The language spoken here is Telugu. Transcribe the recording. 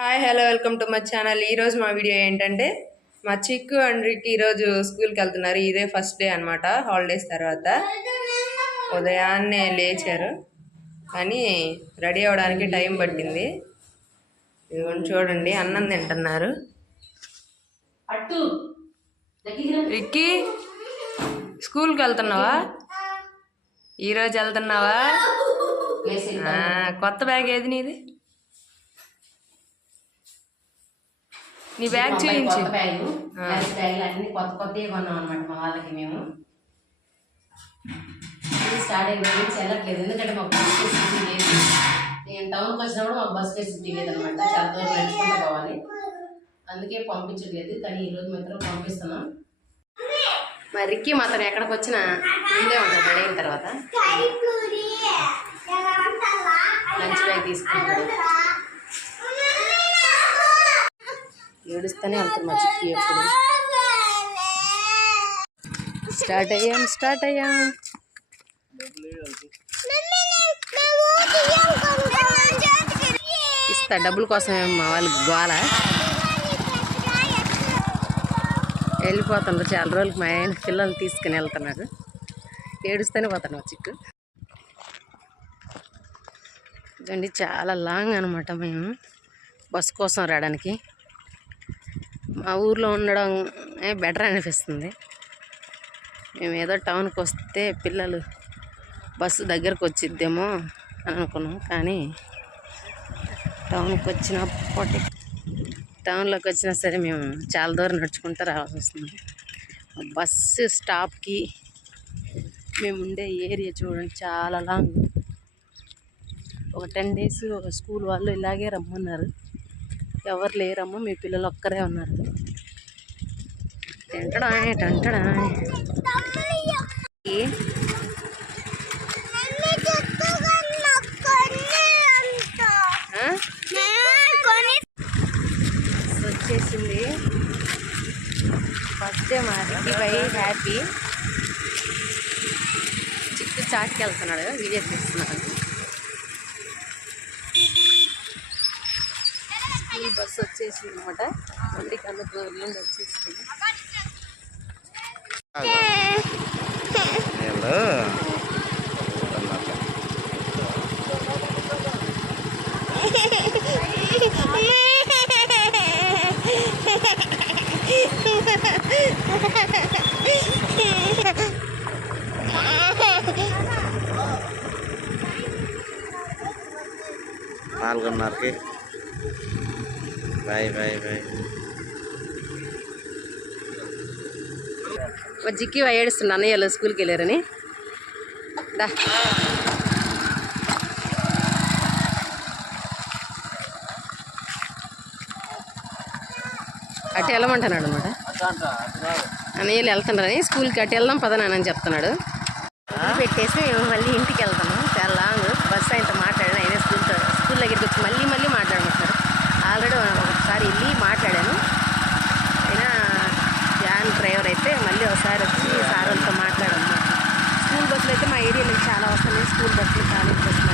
Hi hello welcome to my channel. ఈరోజు మా వీడియో ఏంటంటే మా చిక్కు అండ్ రిక్కి ఈరోజు స్కూల్కి వెళ్తున్నారు. ఇదే ఫస్ట్ డే అనమాట హాలిడేస్ తర్వాత. ఉదయాన్నే లేచారు కానీ రెడీ అవ్వడానికి టైం పట్టింది. ఇదిగోండి చూడండి, అన్నం తింటున్నారు. రిక్కి స్కూల్కి వెళ్తున్నావా? ఈరోజు వెళ్తున్నావా? కొత్త బ్యాగ్ ఏది నీది? నీ బ్యాగ్ చూపించి. అన్ని కొత్త కొత్తవి కొన్నాం అనమాట మా వాళ్ళకి. మేము స్టార్ట్ అయిన నుంచి వెళ్ళట్లేదు, ఎందుకంటే మాకు బస్ ఫెసిలిటీ లేదు. నేను టౌన్కి వచ్చినప్పుడు మాకు బస్ ఫెసిలిటీ లేదనమాట, చాలా దూరం నడుచుకుంటూ పోవాలి. అందుకే పంపించట్లేదు. కానీ ఈరోజు మాత్రం పంపిస్తున్నాం. మరి రిక్కి మాత్రం ఎక్కడికి వచ్చినా ముందే ఉంటాడు. రెడీ అయిన తర్వాత లంచ్ బ్యాగ్ తీసుకుంటాడు. ఏడుస్తూనే వెళ్తారు మా చిక్కి. ఎప్పుడు స్టార్ట్ అయ్యాం. ఇస్తా డబ్బుల కోసమే మా వాళ్ళు గోల. వెళ్ళిపోతున్నారు. చాలా రోజులకి మా ఆయన పిల్లల్ని తీసుకుని వెళ్తున్నారు. ఏడుస్తూనే పోతాను మా చిక్కు. ఇదండి చాలా లాంగ్ అనమాట. మేము బస్ కోసం రావడానికి మా ఊర్లో ఉండడం బెటర్ అనిపిస్తుంది. మేము ఏదో టౌన్కి వస్తే పిల్లలు బస్సు దగ్గరకు వచ్చిద్దేమో అని అనుకున్నాం. కానీ టౌన్లోకి వచ్చినా సరే మేము చాలా దూరం నడుచుకుంటూ రావాల్సి వస్తుంది. బస్సు స్టాప్కి మేము ఉండే ఏరియా చూడండి, చాలా లాంగ్. ఒక 10 days ఒక స్కూల్ వాళ్ళు ఇలాగే రమ్మన్నారు. ఎవరు లేరమ్మా, మీ పిల్లలు ఒక్కరే ఉన్నారు. టంటడా వచ్చేసింది ఫస్ట్ డే. మా రిక్కి బై హ్యాపీ. చిక్కు చాట్కి వెళ్తున్నాడు, వీడియో తీస్తున్నాడు. ఈ బస్సు వచ్చేసింది అనమాట. వండి కన్నా దూరం నుండి వచ్చేసింది. నాలుగున్నరకి బాయ్. మా జిక్కి ఏడుస్తున్నా అన్నయ్యలు స్కూల్కి వెళ్ళారని. అటు వెళ్ళమంటున్నాడు అనమాట. అన్నయ్యలు వెళ్తున్నారని స్కూల్కి అటు వెళ్దాం పదనానని చెప్తున్నాడు. పెట్టేసి మేము మళ్ళీ ఇంటికి వెళ్తాము. చాలా లాంగ్. బస్సు ఆయనతో మాట్లాడాను. అయినా స్కూల్ దగ్గరికి వచ్చి మళ్ళీ మాట్లాడమంటున్నారు. ఆల్రెడీ ఒకసారి వెళ్ళి మాట్లాడాను. అయినా వ్యాన్ డ్రైవర్ అయితే మళ్ళీ ఒకసారి వచ్చి సార్ వాళ్ళతో మాట్లాడాము. స్కూల్ బస్సులు అయితే మా ఏరియా నుంచి చాలా వస్తున్నాయి. స్కూల్ బస్సులు, కాలేజ్ బస్సులు